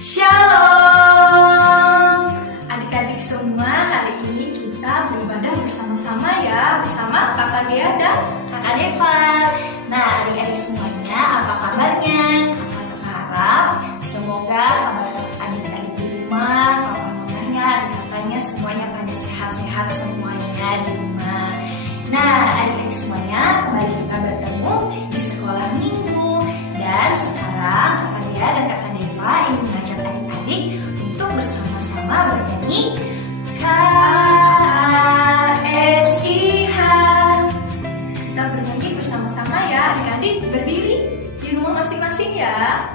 Shalom! Adik-adik semua, hari ini kita beribadah bersama-sama ya, bersama Kakak Dea dan Kakak Deva. Nah, adik-adik semuanya, apa kabarnya? Kakak berharap semoga kabar adik-adik di rumah, mamanya, adik-kakaknya semuanya pada sehat-sehat semuanya di rumah. Nah, adik-adik semuanya, kembali kita bertemu di sekolah minggu. Dan sekarang Kakak Dea dan Kakak Deva ingin mengajak adik-adik untuk bersama-sama bernyanyi KASIH. kita bernyanyi bersama-sama ya, adik-adik berdiri di rumah masing-masing ya.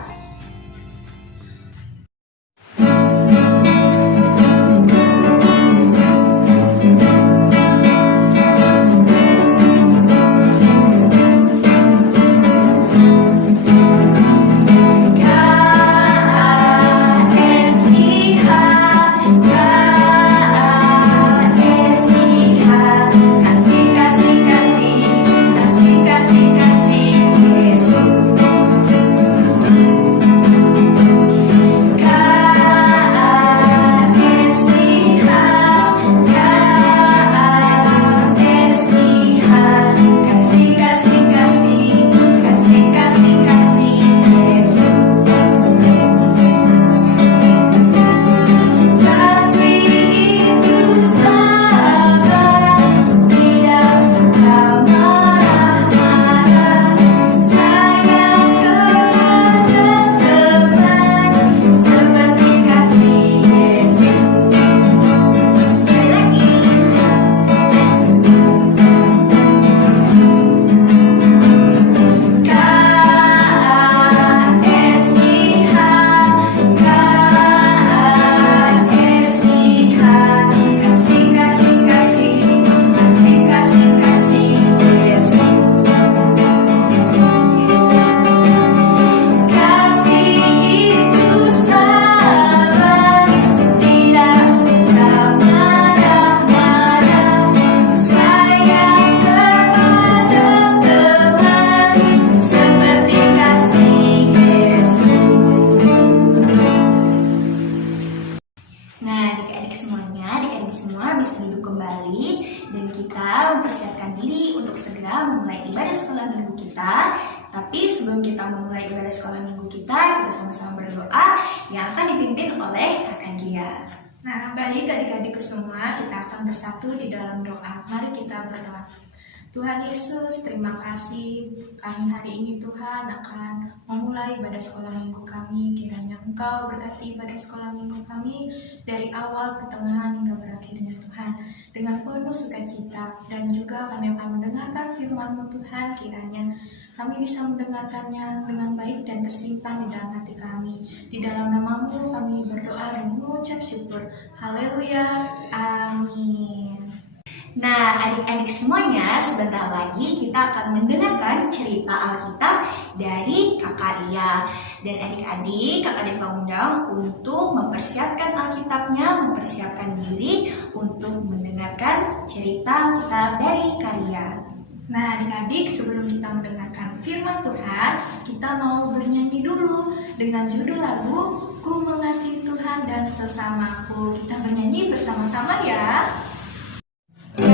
Adik-adik semua bisa duduk kembali dan kita mempersiapkan diri untuk segera memulai ibadah sekolah minggu kita. Tapi sebelum kita memulai ibadah sekolah minggu kita sama-sama berdoa yang akan dipimpin oleh Kakak Gia. Nah, baik adik-adikku semua, kita akan bersatu di dalam doa. Mari kita berdoa. Tuhan Yesus, terima kasih kami hari ini Tuhan akan memulai ibadah sekolah minggu kami. Kiranya Engkau berkati ibadah sekolah minggu kami dari awal, pertengahan hingga berakhirnya Tuhan. Dengan penuh sukacita dan juga kami akan mendengarkan firman-Mu Tuhan. Kiranya kami bisa mendengarkannya dengan baik dan tersimpan di dalam hati kami. Di dalam nama-Mu kami berdoa dan mengucap syukur. Haleluya. Amin. Nah, adik-adik semuanya, sebentar lagi kita akan mendengarkan cerita Alkitab dari Kakak Ria. Dan adik-adik, Kakak Deva undang untuk mempersiapkan Alkitabnya, mempersiapkan diri untuk mendengarkan cerita Alkitab dari Kak Ria. Nah, adik-adik, sebelum kita mendengarkan firman Tuhan, kita mau bernyanyi dulu dengan judul lagu Ku Mengasihi Tuhan dan Sesamaku. Kita bernyanyi bersama-sama ya. Ku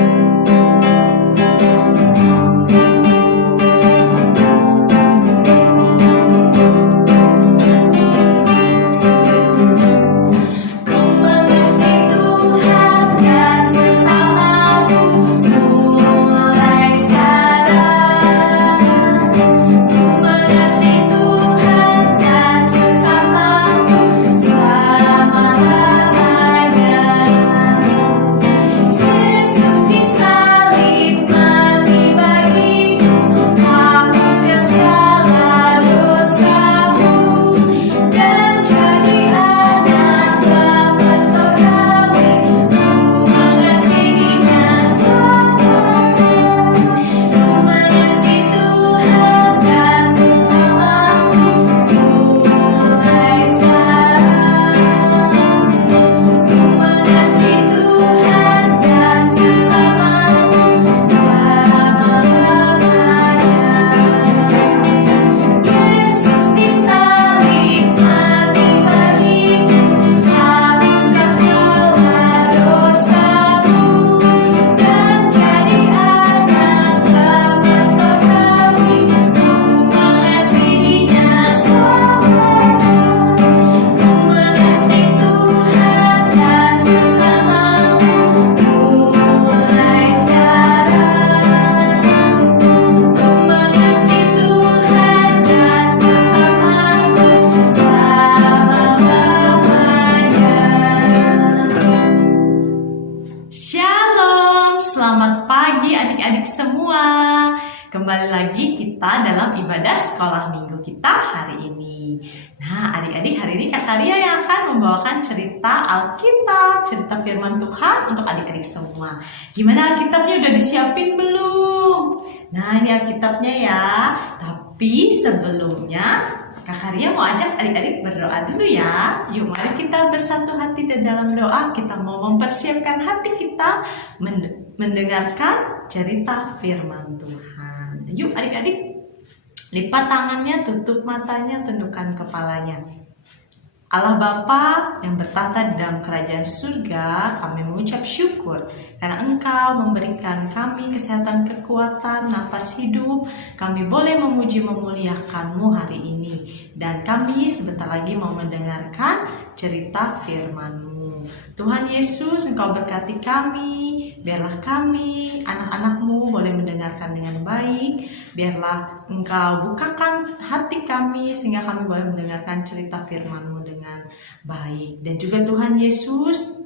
Shalom, selamat pagi adik-adik semua. Kembali lagi kita dalam ibadah sekolah minggu kita hari ini. Nah, adik-adik, hari ini Kak Ria yang akan membawakan cerita Alkitab, cerita firman Tuhan untuk adik-adik semua. Gimana Alkitabnya, udah disiapin belum? Nah, ini Alkitabnya ya. Tapi sebelumnya Kak Ria mau ajak adik-adik berdoa dulu ya. Yuk mari kita bersatu hati dan dalam doa kita mau mempersiapkan hati kita mendengarkan cerita firman Tuhan. Yuk adik-adik, lipat tangannya, tutup matanya, tundukkan kepalanya. Allah Bapa yang bertata di dalam kerajaan surga, kami mengucap syukur karena Engkau memberikan kami kesehatan, kekuatan, nafas hidup. Kami boleh memuji memuliakan-Mu hari ini. Dan kami sebentar lagi mau mendengarkan cerita firman-Mu. Tuhan Yesus, Engkau berkati kami. Biarlah kami, anak-anak-Mu boleh mendengarkan dengan baik. Biarlah Engkau bukakan hati kami sehingga kami boleh mendengarkan cerita firman-Mu dengan baik. Dan juga Tuhan Yesus,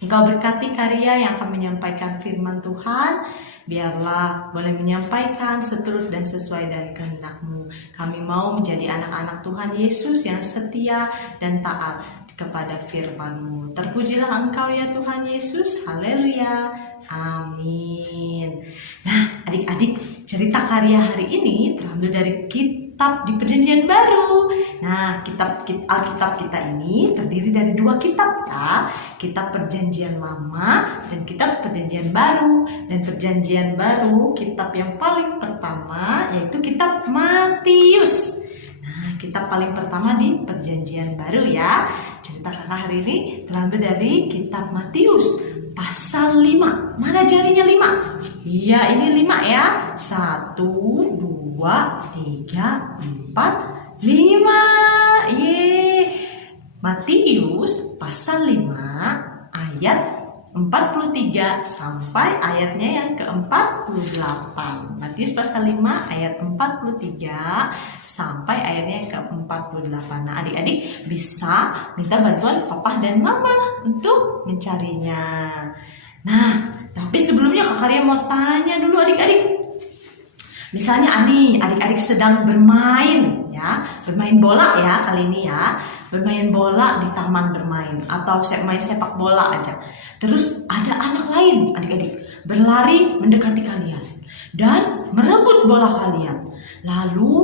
Engkau berkati karya yang akan menyampaikan firman Tuhan. Biarlah boleh menyampaikan seturut dan sesuai dari kehendak-Mu. Kami mau menjadi anak-anak Tuhan Yesus yang setia dan taat kepada firman-Mu. Terpujilah Engkau ya Tuhan Yesus. Haleluya. Amin. Nah, adik-adik, cerita karya hari ini terambil dari kitab di Perjanjian Baru. Nah, Alkitab kita ini terdiri dari 2 kitab ya. Kitab Perjanjian Lama dan kitab Perjanjian Baru. Dan Perjanjian Baru, kitab yang paling pertama yaitu kitab Matius. Nah, kitab paling pertama di Perjanjian Baru ya. Cerita kakak hari ini terambil dari kitab Matius pasal 5. Mana jarinya 5? Iya, ini 5 ya. 1, 2, 3, 4, 5. Matius pasal 5 ayat 43 sampai ayatnya yang ke-48. Matius pasal 5 ayat 43 sampai ayatnya yang ke-48. Nah, adik-adik bisa minta bantuan papa dan mama untuk mencarinya. Nah, tapi sebelumnya Kak Ria mau tanya dulu adik-adik. Misalnya adik-adik sedang bermain ya, bermain bola ya kali ini ya. Bermain bola di taman bermain atau main sepak bola aja. Terus ada anak lain adik-adik berlari mendekati kalian dan merebut bola kalian. Lalu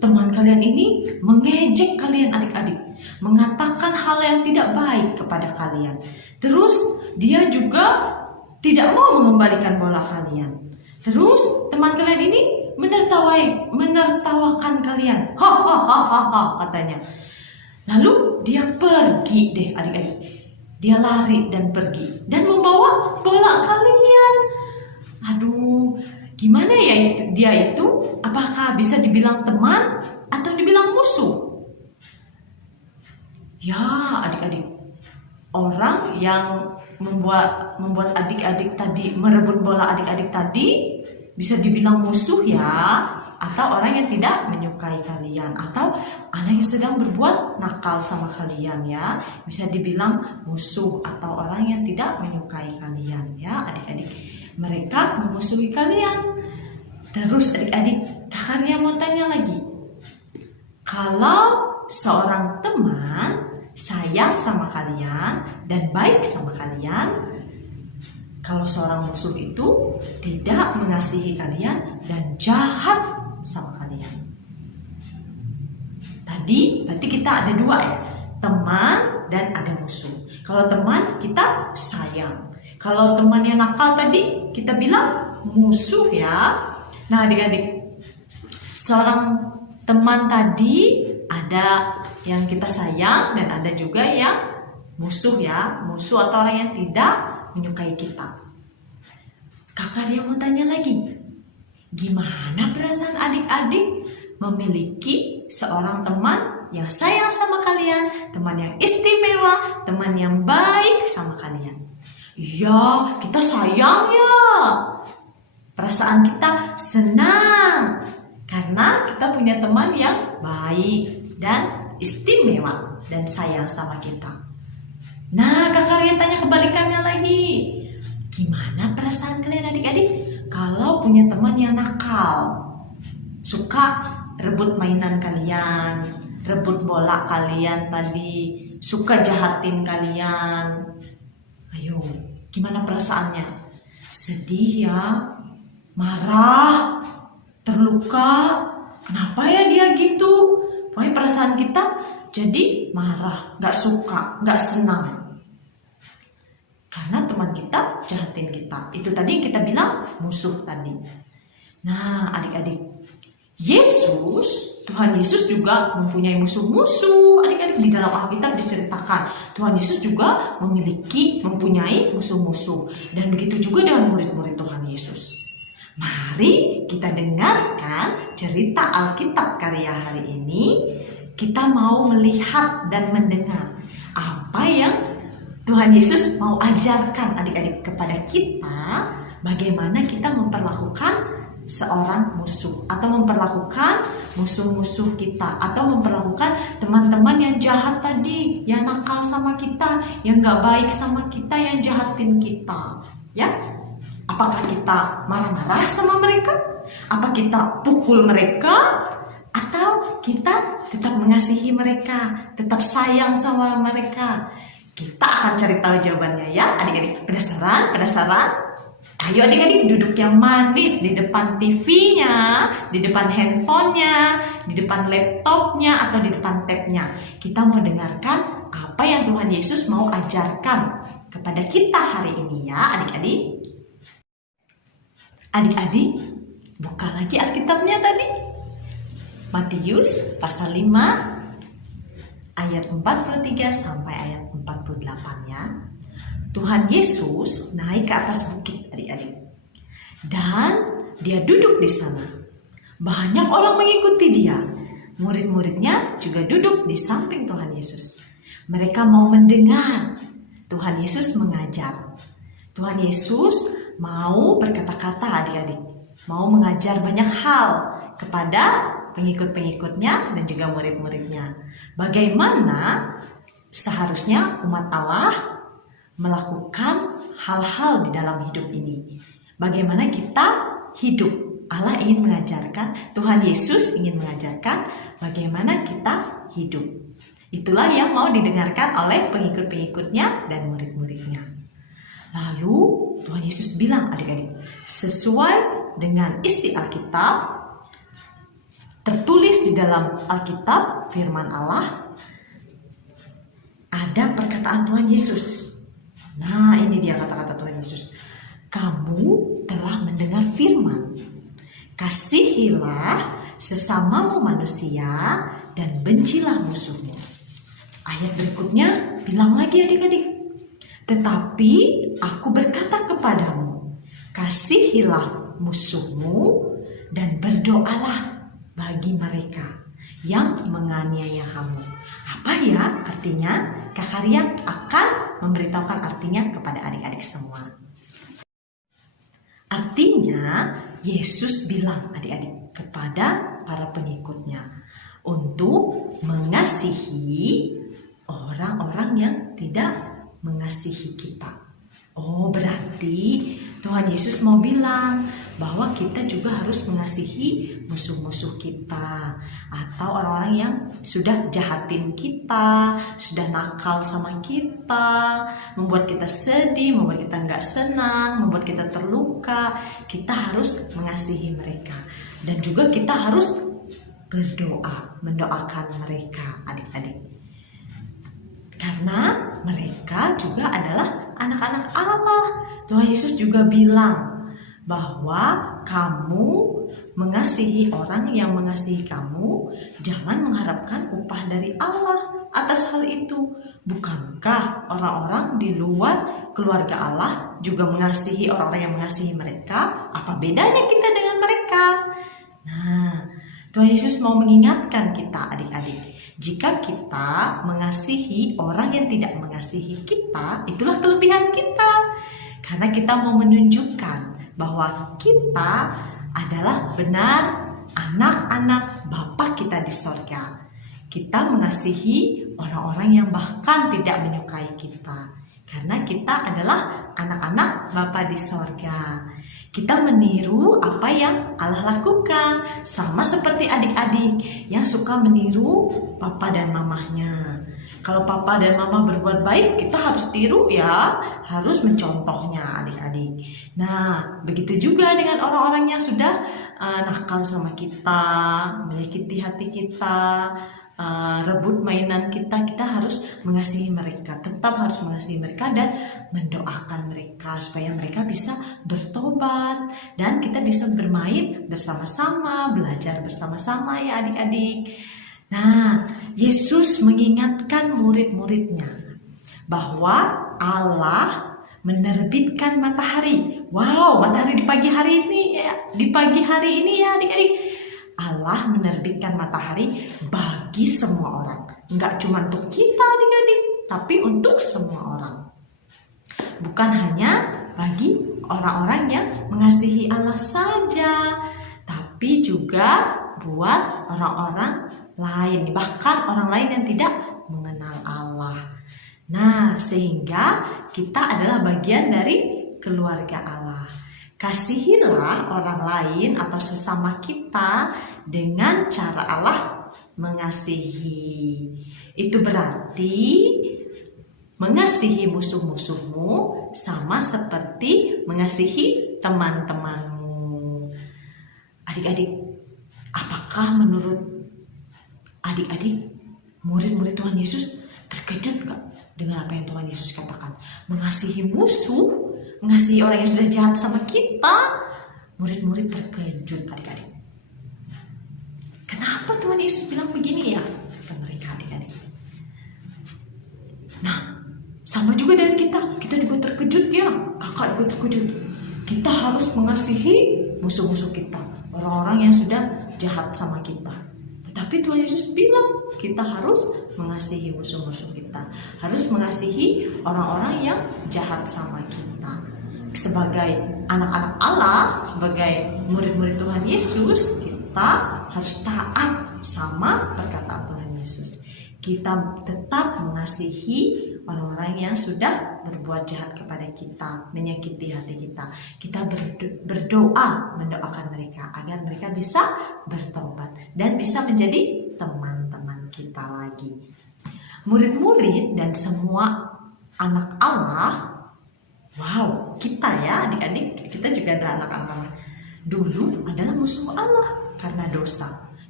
teman kalian ini mengejek kalian adik-adik, mengatakan hal yang tidak baik kepada kalian. Terus dia juga tidak mau mengembalikan bola kalian. Terus teman kalian ini menertawakan kalian. Hahaha katanya. Lalu dia pergi deh adik-adik. Dia lari dan pergi dan membawa bola kalian. Aduh, gimana ya dia itu? Apakah bisa dibilang teman atau dibilang musuh? Ya adik-adik, orang yang membuat adik-adik tadi merebut bola adik-adik tadi bisa dibilang musuh ya, atau orang yang tidak menyukai kalian, atau anak yang sedang berbuat nakal sama kalian ya, bisa dibilang musuh atau orang yang tidak menyukai kalian ya adik-adik. Mereka memusuhi kalian. Terus adik-adik, Kak Ria mau tanya lagi. Kalau seorang teman sayang sama kalian dan baik sama kalian, kalau seorang musuh itu tidak mengasihi kalian dan jahat sama kalian. Tadi berarti kita ada 2 ya, teman dan ada musuh. Kalau teman kita sayang. Kalau teman yang nakal tadi kita bilang musuh ya. Nah adik-adik, seorang teman tadi ada yang kita sayang dan ada juga yang musuh ya. Musuh atau orang yang tidak menyukai kita. Kakak dia mau tanya lagi, gimana perasaan adik-adik memiliki seorang teman yang sayang sama kalian, teman yang istimewa, teman yang baik sama kalian? Iya, kita sayang ya. Perasaan kita senang karena kita punya teman yang baik dan istimewa dan sayang sama kita. Nah, Kakak Ria tanya kebalikannya lagi. Gimana perasaan kalian adik-adik kalau punya teman yang nakal, suka rebut mainan kalian, rebut bola kalian tadi, suka jahatin kalian? Ayo, gimana perasaannya? Sedih ya? Marah? Terluka? Kenapa ya dia gitu? Pokoknya perasaan kita jadi marah, gak suka, gak senang. Karena teman kita jahatin kita. Itu tadi kita bilang musuh tadi. Nah adik-adik, Tuhan Yesus juga mempunyai musuh-musuh. Adik-adik, di dalam Alkitab diceritakan Tuhan Yesus juga mempunyai musuh-musuh. Dan begitu juga dengan murid-murid Tuhan Yesus. Mari kita dengarkan cerita Alkitab karya hari ini. Kita mau melihat dan mendengar apa yang Tuhan Yesus mau ajarkan adik-adik kepada kita, bagaimana kita memperlakukan seorang musuh, atau memperlakukan musuh-musuh kita, atau memperlakukan teman-teman yang jahat tadi, yang nakal sama kita, yang gak baik sama kita, yang jahatin kita. Ya, apakah kita marah-marah sama mereka? Apa kita pukul mereka? Atau kita tetap mengasihi mereka, tetap sayang sama mereka? Kita akan cari tahu jawabannya ya adik-adik. Penasaran? Ayo adik-adik duduk yang manis di depan TV-nya, di depan handphonenya, di depan laptopnya, atau di depan tabnya. Kita mau dengarkan apa yang Tuhan Yesus mau ajarkan kepada kita hari ini ya adik-adik. Adik-adik, buka lagi Alkitabnya tadi. Matius pasal 5 ayat 43 sampai ayat 48 ya. Tuhan Yesus naik ke atas bukit adik-adik. Dan dia duduk di sana. Banyak orang mengikuti dia. Murid-muridnya juga duduk di samping Tuhan Yesus. Mereka mau mendengar Tuhan Yesus mengajar. Tuhan Yesus mau berkata-kata adik-adik. Mau mengajar banyak hal kepada pengikut-pengikutnya dan juga murid-muridnya. Bagaimana seharusnya umat Allah melakukan hal-hal di dalam hidup ini. Bagaimana kita hidup. Allah ingin mengajarkan, Tuhan Yesus ingin mengajarkan bagaimana kita hidup. Itulah yang mau didengarkan oleh pengikut-pengikutnya dan murid-muridnya. Lalu Tuhan Yesus bilang adik-adik, sesuai dengan isi Alkitab, tertulis di dalam Alkitab firman Allah, ada perkataan Tuhan Yesus. Nah ini dia kata-kata Tuhan Yesus. Kamu telah mendengar firman, kasihilah sesamamu manusia dan bencilah musuhmu. Ayat berikutnya bilang lagi adik-adik, tetapi aku berkata kepadamu, kasihilah musuhmu dan berdoalah bagi mereka yang menganiaya kamu. Apa ya artinya? Kak Arya akan memberitahukan artinya kepada adik-adik semua. Artinya Yesus bilang adik-adik kepada para pengikutnya untuk mengasihi orang-orang yang tidak mengasihi kita. Oh, berarti Tuhan Yesus mau bilang bahwa kita juga harus mengasihi musuh-musuh kita, atau orang-orang yang sudah jahatin kita, sudah nakal sama kita, membuat kita sedih, membuat kita nggak senang, membuat kita terluka. Kita harus mengasihi mereka, dan juga kita harus berdoa, mendoakan mereka adik-adik. Karena mereka juga adalah anak-anak Allah. Tuhan Yesus juga bilang bahwa kamu mengasihi orang yang mengasihi kamu, jangan mengharapkan upah dari Allah atas hal itu. Bukankah orang-orang di luar keluarga Allah juga mengasihi orang-orang yang mengasihi mereka? Apa bedanya kita dengan mereka? Nah, Tuhan Yesus mau mengingatkan kita adik-adik, jika kita mengasihi orang yang tidak mengasihi kita, itulah kelebihan kita. Karena kita mau menunjukkan bahwa kita adalah benar anak-anak Bapa kita di sorga. Kita mengasihi orang-orang yang bahkan tidak menyukai kita. Karena kita adalah anak-anak Bapa di sorga. Kita meniru apa yang Allah lakukan. Sama seperti adik-adik yang suka meniru papa dan mamahnya. Kalau papa dan mama berbuat baik, kita harus tiru ya. Harus mencontohnya adik-adik. Nah, begitu juga dengan orang-orang yang sudah nakal sama kita, menyakiti hati kita, rebut mainan kita harus mengasihi mereka, tetap harus mengasihi mereka dan mendoakan mereka supaya mereka bisa bertobat dan kita bisa bermain bersama-sama, belajar bersama-sama ya adik-adik. Nah, Yesus mengingatkan murid-muridnya bahwa Allah menerbitkan matahari. Wow, matahari di pagi hari ini ya adik-adik. Allah menerbitkan matahari bagi semua orang. Enggak cuma untuk kita adik-adik, tapi untuk semua orang. Bukan hanya bagi orang-orang yang mengasihi Allah saja, tapi juga buat orang-orang lain, bahkan orang lain yang tidak mengenal Allah. Nah, sehingga kita adalah bagian dari keluarga Allah. Kasihilah orang lain atau sesama kita dengan cara Allah mengasihi. Itu berarti mengasihi musuh-musuhmu sama seperti mengasihi teman-temanmu. Adik-adik, apakah menurut adik-adik murid-murid Tuhan Yesus terkejut gak dengan apa yang Tuhan Yesus katakan? Mengasihi musuh, mengasihi orang yang sudah jahat sama kita. Murid-murid terkejut adik-adik. Kenapa Tuhan Yesus bilang begini ya ke mereka adik-adik? Nah, sama juga dengan kita juga terkejut ya. Kakak juga terkejut. Kita harus mengasihi musuh-musuh kita, orang-orang yang sudah jahat sama kita. Tetapi Tuhan Yesus bilang kita harus mengasihi musuh-musuh kita, harus mengasihi orang-orang yang jahat sama kita. Sebagai anak-anak Allah, sebagai murid-murid Tuhan Yesus, kita harus taat sama perkataan Tuhan Yesus. Kita tetap mengasihi orang-orang yang sudah berbuat jahat kepada kita, menyakiti hati kita. Kita berdoa, mendoakan mereka agar mereka bisa bertobat dan bisa menjadi teman-teman kita lagi. Murid-murid dan semua anak Allah, wow, kita ya adik-adik, kita juga adalah anak-anak Allah. Dulu adalah musuh Allah karena dosa.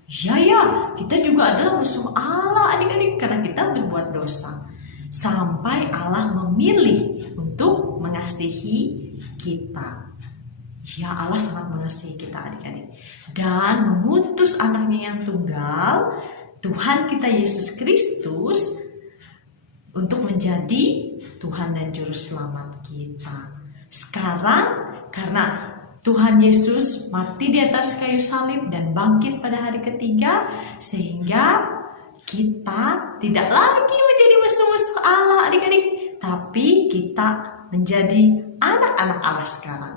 Ya, kita juga adalah musuh Allah adik-adik karena kita berbuat dosa. Sampai Allah memilih untuk mengasihi kita. Ya, Allah sangat mengasihi kita adik-adik. Dan mengutus anaknya yang tunggal, Tuhan kita Yesus Kristus, untuk menjadi Tuhan dan Juru Selamat kita. Sekarang karena Tuhan Yesus mati di atas kayu salib dan bangkit pada hari ketiga, sehingga kita tidak lagi menjadi musuh-musuh Allah adik-adik, tapi kita menjadi anak-anak Allah sekarang.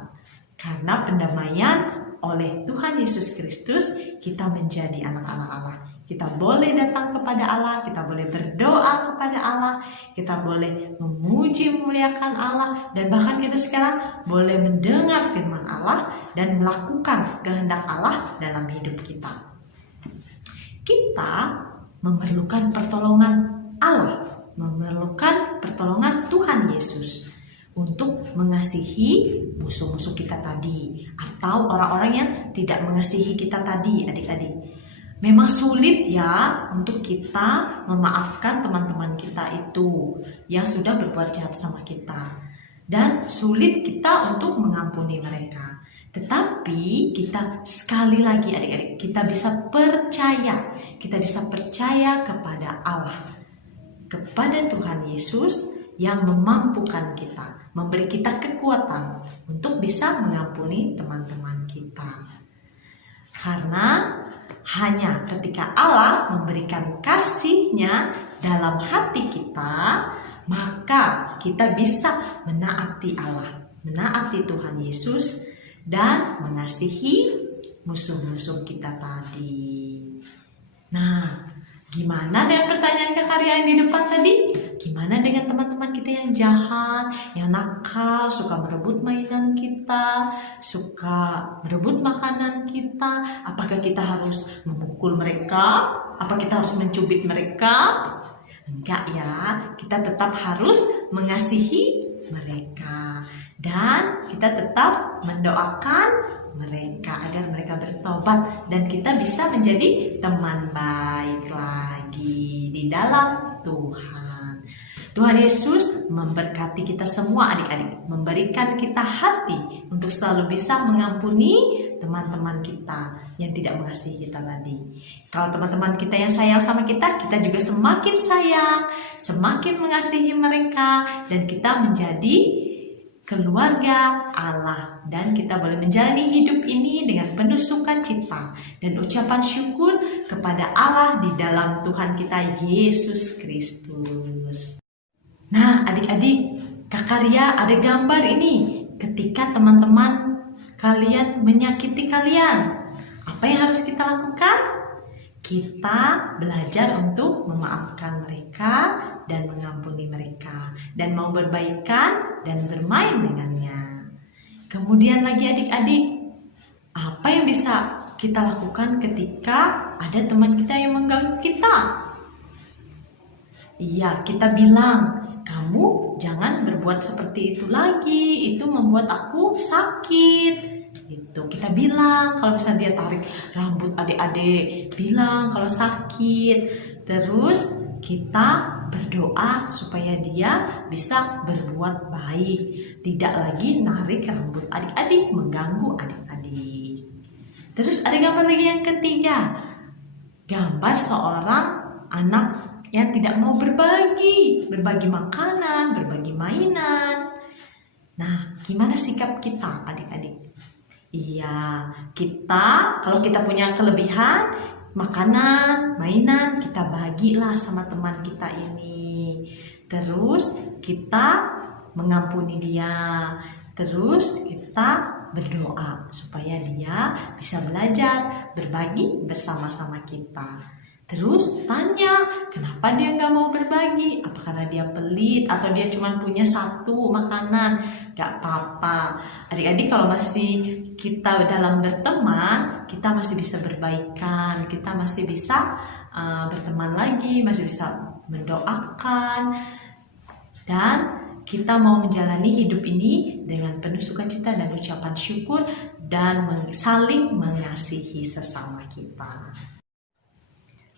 Karena pendamaian oleh Tuhan Yesus Kristus, kita menjadi anak-anak Allah. Kita boleh datang kepada Allah, kita boleh berdoa kepada Allah, kita boleh memuji, memuliakan Allah, dan bahkan kita sekarang boleh mendengar firman Allah dan melakukan kehendak Allah dalam hidup kita. Kita memerlukan pertolongan Allah, memerlukan pertolongan Tuhan Yesus untuk mengasihi musuh-musuh kita tadi, atau orang-orang yang tidak mengasihi kita tadi adik-adik. Memang sulit ya untuk kita memaafkan teman-teman kita itu yang sudah berbuat jahat sama kita. Dan sulit kita untuk mengampuni mereka. Tetapi kita sekali lagi adik-adik, kita bisa percaya. Kita bisa percaya kepada Allah. Kepada Tuhan Yesus yang memampukan kita. Memberi kita kekuatan untuk bisa mengampuni teman-teman kita. Karena hanya ketika Allah memberikan kasih-Nya dalam hati kita, maka kita bisa menaati Allah, menaati Tuhan Yesus, dan mengasihi musuh-musuh kita tadi. Nah, gimana dengan pertanyaan Kak Karya yang di depan tadi? gimana dengan teman-teman kita yang jahat, yang nakal, suka merebut mainan kita, suka merebut makanan kita? Apakah kita harus memukul mereka? Apa kita harus mencubit mereka? Enggak ya, kita tetap harus mengasihi mereka. Dan kita tetap mendoakan mereka agar mereka bertobat dan kita bisa menjadi teman baik lagi di dalam Tuhan. Tuhan Yesus memberkati kita semua adik-adik, memberikan kita hati untuk selalu bisa mengampuni teman-teman kita yang tidak mengasihi kita tadi. Kalau teman-teman kita yang sayang sama kita, kita juga semakin sayang, semakin mengasihi mereka, dan kita menjadi keluarga Allah, dan kita boleh menjalani hidup ini dengan penuh sukacita dan ucapan syukur kepada Allah di dalam Tuhan kita Yesus Kristus. Nah, adik-adik, Kak Ria ada gambar ini ketika teman-teman kalian menyakiti kalian. Apa yang harus kita lakukan? Kita belajar untuk memaafkan mereka dan mengampuni mereka dan mau berbaikan dan bermain dengannya. Kemudian lagi adik-adik, apa yang bisa kita lakukan ketika ada teman kita yang mengganggu kita? Iya, kita bilang, kamu jangan berbuat seperti itu lagi, itu membuat aku sakit. Gitu. Kita bilang kalau misalnya dia tarik rambut adik-adik, bilang kalau sakit. Terus kita berdoa supaya dia bisa berbuat baik, tidak lagi narik rambut adik-adik, mengganggu adik-adik. Terus ada gambar lagi yang ketiga, gambar seorang anak yang tidak mau berbagi makanan, berbagi mainan. Nah, gimana sikap kita adik-adik? Iya, kita kalau kita punya kelebihan makanan, mainan, kita bagilah sama teman kita ini. Terus kita mengampuni dia. Terus kita berdoa supaya dia bisa belajar berbagi bersama-sama kita. Terus tanya, kenapa dia nggak mau berbagi? Apa karena dia pelit atau dia cuma punya satu makanan? Gak apa-apa. Adik-adik, kalau masih kita dalam berteman, kita masih bisa berbaikan, kita masih bisa berteman lagi, masih bisa mendoakan, dan kita mau menjalani hidup ini dengan penuh sukacita dan ucapan syukur dan saling mengasihi sesama kita.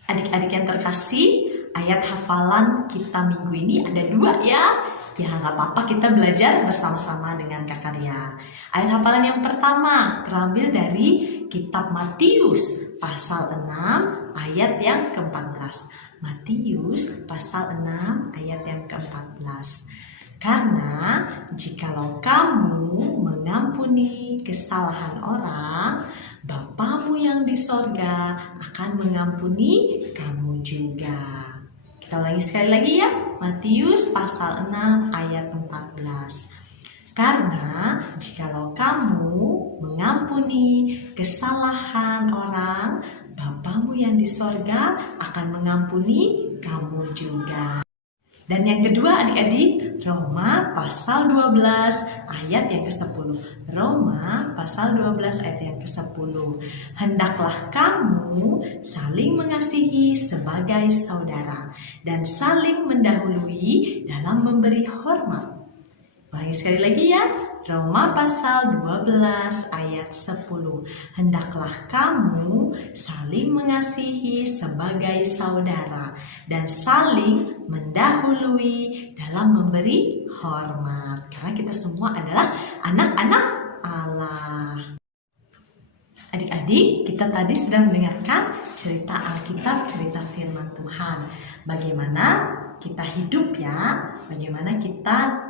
Adik-adik yang terkasih, ayat hafalan kita minggu ini ada 2 ya. Ya nggak apa-apa, kita belajar bersama-sama dengan Kak Ria. Ayat hafalan yang pertama terambil dari kitab Matius pasal 6 ayat yang ke-14. Matius pasal 6 ayat yang ke-14. Karena jikalau kamu mengampuni kesalahan orang, Bapamu yang di sorga akan mengampuni kamu juga. Kita ulangi sekali lagi ya, Matius pasal 6 ayat 14. Karena jikalau kamu mengampuni kesalahan orang, Bapamu yang di sorga akan mengampuni kamu juga. Dan yang kedua adik-adik, Roma pasal 12 ayat yang ke-10. Roma pasal 12 ayat yang ke-10. Hendaklah kamu saling mengasihi sebagai saudara dan saling mendahului dalam memberi hormat. Ulangi sekali lagi ya. Roma pasal 12 ayat 10. Hendaklah kamu saling mengasihi sebagai saudara dan saling mendahului dalam memberi hormat. Karena kita semua adalah anak-anak Allah. Adik-adik, kita tadi sudah mendengarkan cerita Alkitab, cerita firman Tuhan. Bagaimana kita hidup ya, bagaimana kita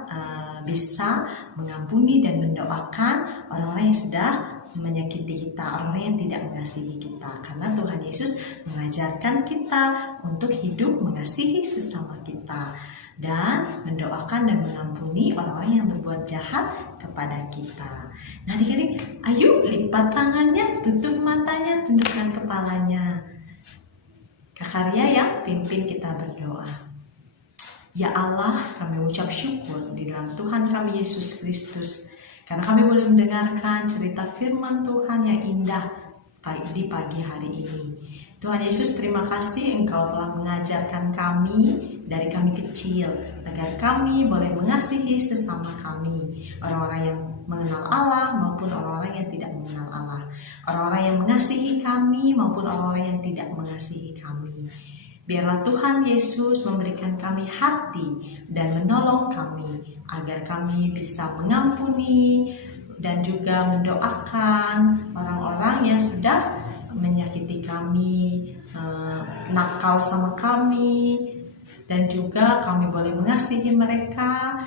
bisa mengampuni dan mendoakan orang-orang yang sudah menyakiti kita, orang-orang yang tidak mengasihi kita. Karena Tuhan Yesus mengajarkan kita untuk hidup mengasihi sesama kita dan mendoakan dan mengampuni orang-orang yang berbuat jahat kepada kita. Nah adik-adik, ayo lipat tangannya, tutup matanya, tundukkan kepalanya. Kak Ria yang pimpin kita berdoa. Ya Allah, kami ucap syukur di dalam Tuhan kami Yesus Kristus, karena kami boleh mendengarkan cerita firman Tuhan yang indah di pagi hari ini. Tuhan Yesus, terima kasih Engkau telah mengajarkan kami dari kami kecil, agar kami boleh mengasihi sesama kami, orang-orang yang mengenal Allah maupun orang-orang yang tidak mengenal Allah, orang-orang yang mengasihi kami maupun orang-orang yang tidak mengasihi kami. Biarlah Tuhan Yesus memberikan kami hati dan menolong kami, agar kami bisa mengampuni dan juga mendoakan orang-orang yang sudah menyakiti kami, nakal sama kami, dan juga kami boleh mengasihi mereka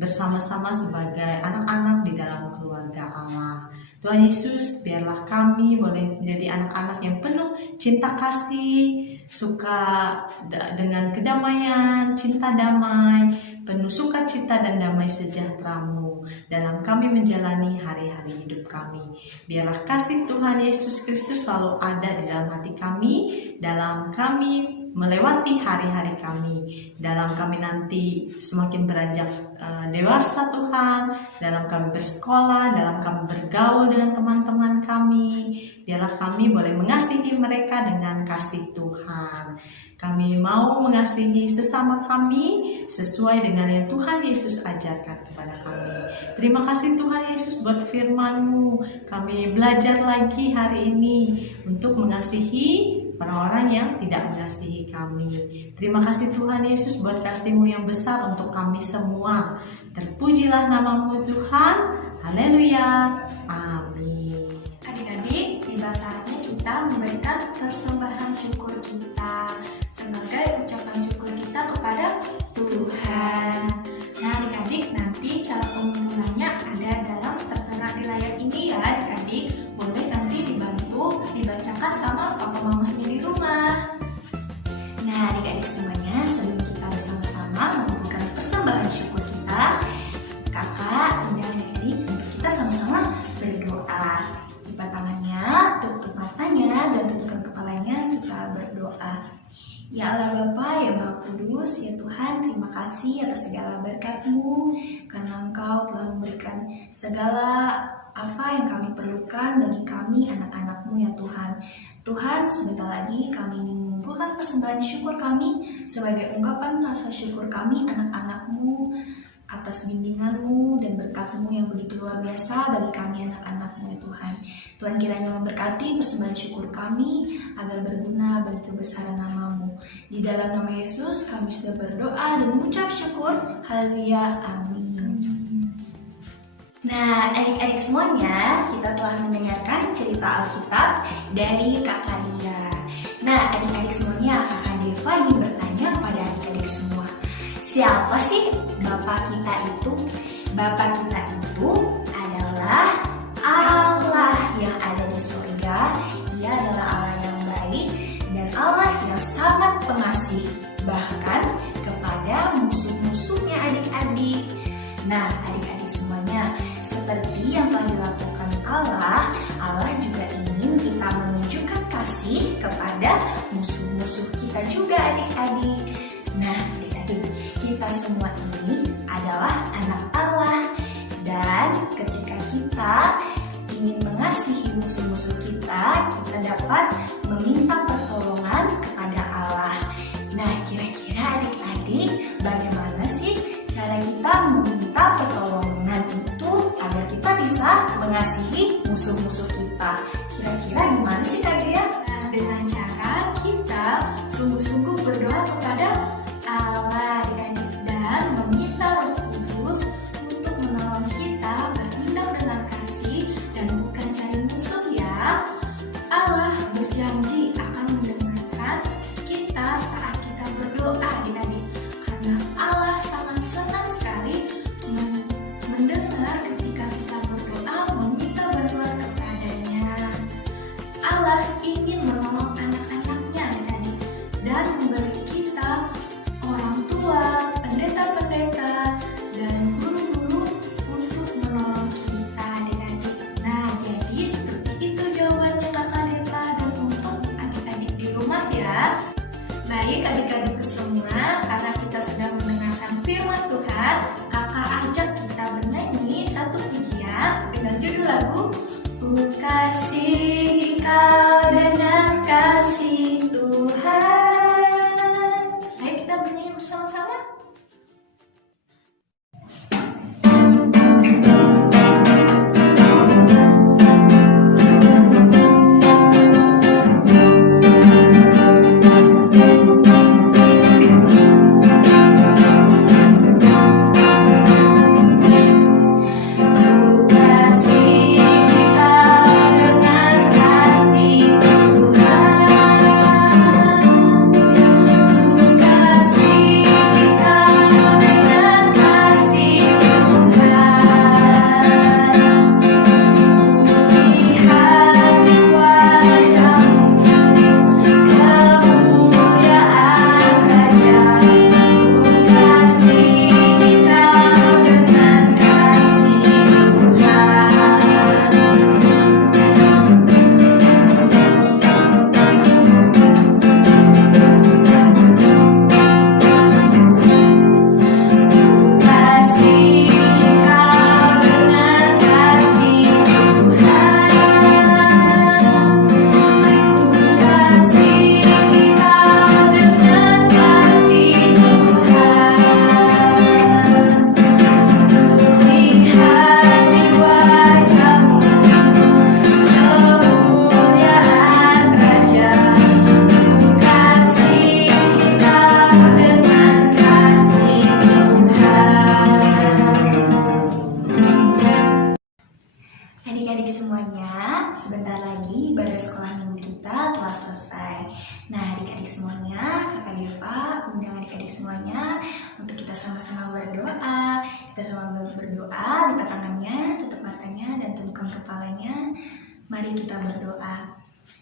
bersama-sama sebagai anak-anak di dalam keluarga Allah. Tuhan Yesus, biarlah kami boleh menjadi anak-anak yang penuh cinta kasih, suka dengan kedamaian, cinta damai, penuh sukacita dan damai sejahtera-Mu dalam kami menjalani hari-hari hidup kami. Biarlah kasih Tuhan Yesus Kristus selalu ada di dalam hati kami, dalam kami melewati hari-hari kami, dalam kami nanti semakin beranjak dewasa Tuhan, dalam kami bersekolah, dalam kami bergaul dengan teman-teman kami. Biarlah kami boleh mengasihi mereka dengan kasih Tuhan. Kami mau mengasihi sesama kami sesuai dengan yang Tuhan Yesus ajarkan kepada kami. Terima kasih Tuhan Yesus buat firman-Mu. Kami belajar lagi hari ini untuk mengasihi orang-orang yang tidak mengasihi kami. Terima kasih Tuhan Yesus buat kasih-Mu yang besar untuk kami semua. Terpujilah nama-Mu Tuhan. Haleluya. Amin. Adik-adik, tiba saatnya kita memberikan persembahan syukur kita sebagai ucapan syukur kita kepada Tuhan. Nah, adik-adik, nanti cara pengumpulannya ada dalam tertera di layar ini ya, adik-adik. Boleh nanti dibantu dibacakan sama papa mamanya di rumah. Nah, adik-adik semuanya, sebelum kita bersama-sama mengumpulkan persembahan syukur kita, kakak undang adik-adik untuk kita sama-sama berdoa. Lipat tangannya, tutup matanya, dan tundukkan kepalanya, kita berdoa. Ya Allah Bapa yang Maha Kudus, ya Tuhan, terima kasih atas segala berkat-Mu, karena Engkau telah memberikan segala apa yang kami perlukan bagi kami anak-anak-Mu ya Tuhan. Tuhan, sebentar lagi kami ingin mengumpulkan persembahan syukur kami sebagai ungkapan rasa syukur kami anak-anak-Mu atas bimbingan-Mu dan berkat-Mu yang begitu luar biasa bagi kami anak-anak-Mu ya Tuhan. Tuhan kiranya memberkati persembahan syukur kami agar berguna bagi kebesaran nama-Mu. Di dalam nama Yesus kami sudah berdoa dan mengucap syukur. Haleluya. Amin. Nah, adik-adik semuanya, kita telah mendengarkan cerita Alkitab dari Kak Lia. Nah, adik-adik semuanya, Kakak Deva ingin bertanya kepada adik-adik semua, siapa sih Bapak kita itu? Bapak kita itu adalah Allah yang ada di surga. Ia adalah Allah yang baik dan Allah yang sangat pengasih, bahkan kepada musuh-musuhnya adik-adik. Nah, adik-adik semuanya, seperti yang telah dilakukan Allah, Allah juga ingin kita menunjukkan kasih kepada musuh-musuh kita juga adik-adik. Nah, adik-adik, kita semua ini adalah anak Allah, dan ketika kita ingin mengasihi musuh-musuh kita, kita dapat meminta pertolongan kepada Allah. Nah, kira-kira adik-adik, bagaimana sih cara kita meminta pertolongan itu agar kita bisa mengasihi musuh-musuh kita? Kira-kira gimana sih Kak Gia? Nah, dengan cara kita sungguh-sungguh berdoa kepada Allah adik-adik dan meminta Roh Kudus untuk menolong kita bertindak dengan kasih dan bukan cari musuh ya. Allah berjanji akan mendengarkan kita saat kita berdoa adik-adik, karena Allah sangat senang sekali mendengar ketika kita berdoa meminta bantuan kepadanya. dengan judul lagu Ku kasihi kau dengan kasih Tuhan. Ayo kita bernyanyi bersama-sama. Adik-adik semuanya, sebentar lagi ibadah sekolah minggu kita telah selesai. Nah, adik-adik semuanya, Kakak Deva undang adik-adik semuanya untuk kita sama-sama berdoa. Kita sama-sama berdoa, lipat tangannya, tutup matanya, dan tundukkan kepalanya. Mari kita berdoa.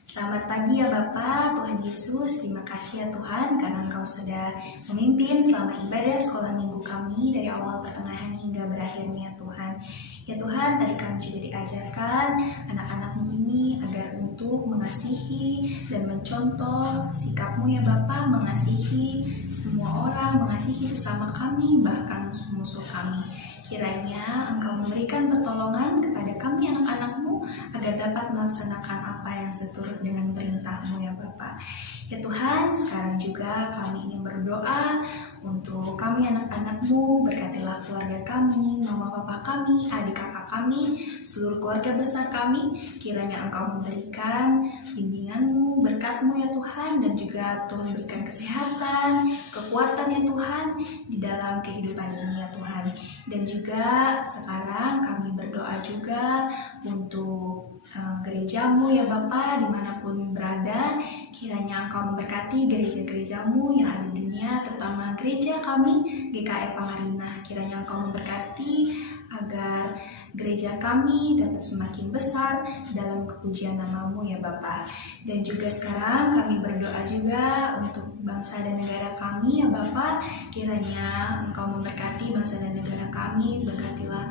Selamat pagi ya Bapak, Tuhan Yesus, terima kasih ya Tuhan karena Engkau sudah memimpin selama ibadah sekolah minggu kami dari awal pertengahan hingga berakhirnya Tuhan. Ya Tuhan, tadi kami juga diajarkan anak-anak-Mu ini agar untuk mengasihi dan mencontoh sikap-Mu ya Bapa, mengasihi semua orang, mengasihi sesama kami, bahkan musuh-musuh kami. Kiranya Engkau memberikan pertolongan kepada kami anak-anak-Mu agar dapat melaksanakan apa yang seturut dengan perintah-Mu ya Bapa. Ya Tuhan, sekarang juga kami ingin berdoa untuk kami anak-anak-Mu, berkatilah keluarga kami, mama papa kami, adik kakak kami, seluruh keluarga besar kami. Kiranya Engkau memberikan bimbingan-Mu, berkat-Mu ya Tuhan, dan juga Tuhan berikan kesehatan, kekuatan ya Tuhan di dalam kehidupan ini ya Tuhan. Dan juga sekarang kami berdoa juga untuk gereja-Mu ya Bapa, dimanapun berada. Kiranya Engkau memberkati gereja-gereja-Mu yang ada di dunia, terutama gereja kami GKI Pangarinah. Kiranya Engkau memberkati agar gereja kami dapat semakin besar dalam kepujian nama-Mu ya Bapa. Dan juga sekarang kami berdoa juga untuk bangsa dan negara kami ya Bapa. Kiranya Engkau memberkati bangsa dan negara kami, berkatilah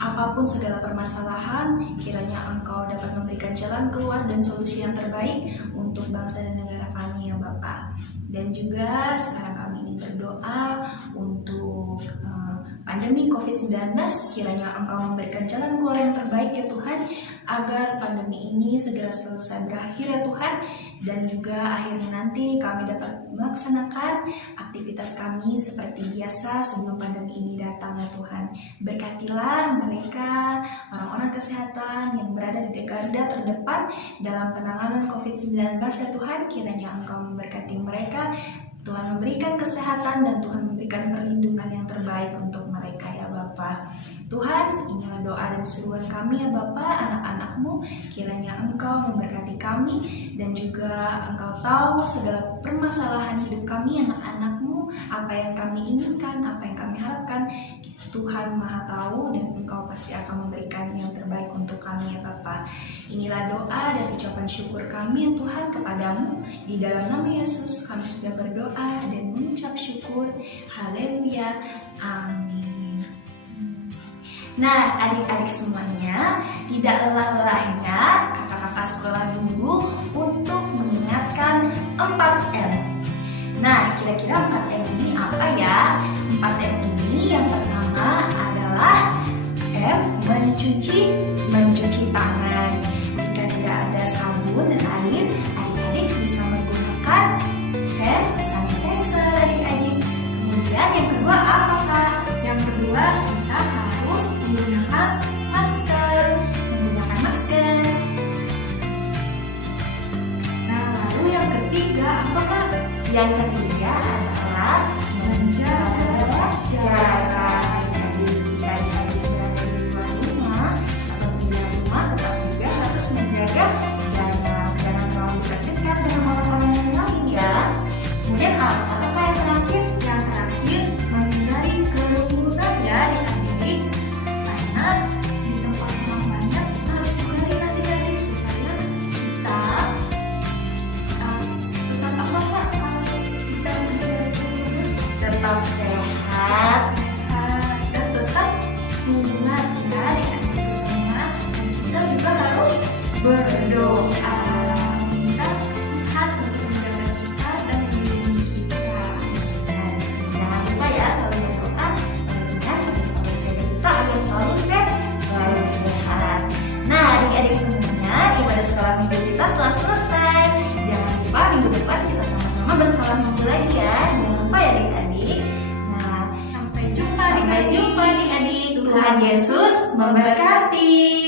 apapun segala permasalahan, kiranya Engkau dapat memberikan jalan keluar dan solusi yang terbaik untuk bangsa dan negara kami ya Bapa. Dan juga sekarang kami ingin berdoa untuk pandemi COVID-19, kiranya Engkau memberikan jalan keluar yang terbaik ya Tuhan, agar pandemi ini segera selesai berakhir ya Tuhan, dan juga akhirnya nanti kami dapat melaksanakan aktivitas kami seperti biasa sebelum pandemi ini datang ya Tuhan. Berkatilah mereka, orang-orang kesehatan yang berada di garda terdepan dalam penanganan COVID-19 ya Tuhan, kiranya Engkau memberkati mereka, Tuhan memberikan kesehatan dan Tuhan memberikan perlindungan yang terbaik untuk mereka ya Bapa. Tuhan, inilah doa dan seruan kami ya Bapa, anak-anak-Mu, kiranya Engkau memberkati kami dan juga Engkau tahu segala permasalahan hidup kami, anak-anak-Mu, apa yang kami inginkan, apa yang kami harapkan. Tuhan Maha Tahu dan Engkau pasti akan memberikan yang terbaik untuk kami ya Bapa. Inilah doa dan ucapan syukur kami ya Tuhan kepadamu. Di dalam nama Yesus kami sudah berdoa dan mengucap syukur. Haleluya. Amin. Nah, adik-adik semuanya, tidak lelah-lelahnya kakak-kakak sekolah minggu untuk mengingatkan 4M. Nah, kira-kira 4M ini apa ya? 4M ini yang pertama adalah mencuci tangan. Jika tidak ada sabun dan air, adik-adik bisa menggunakan hand sanitizer adik-adik. Kemudian yang kedua apa Kak? Yang kedua, kita harus menggunakan masker. Nah, lalu yang ketiga apa Kak? Yang ketiga adalah menjaga jarak. Adik-adik jika adik-adik berada di luar rumah atau di dalam rumah, tetap juga harus menjaga jarak. Jangan terlalu dekat dengan orang-orang yang lain ya. Kemudian apa yang terakhir? Yang terakhir, menghindari kerumunan ya adik-adik. Karena di tempat orang banyak kita harus hindari adik-adik supaya kita tetap apa Kak? Kita menghindari kerumunan Tetap sehat. dan tetap ingat ya adik-adik semua. Dan kita juga harus berdoa minta Tuhan untuk menjaga kita dan melindungi kita. Dan jangan lupa ya selalu berdoa. Ingat untuk selalu jaga kita agar selalu sehat. Nah, adik-adik semuanya, ibadah sekolah minggu kita telah selesai. Jangan lupa minggu depan kita sama-sama bersekolah minggu lagi ya. Jangan lupa ya adik-adik. Nah, Sampai jumpa sampai jumpa adik-adik. Tuhan Yesus memberkati.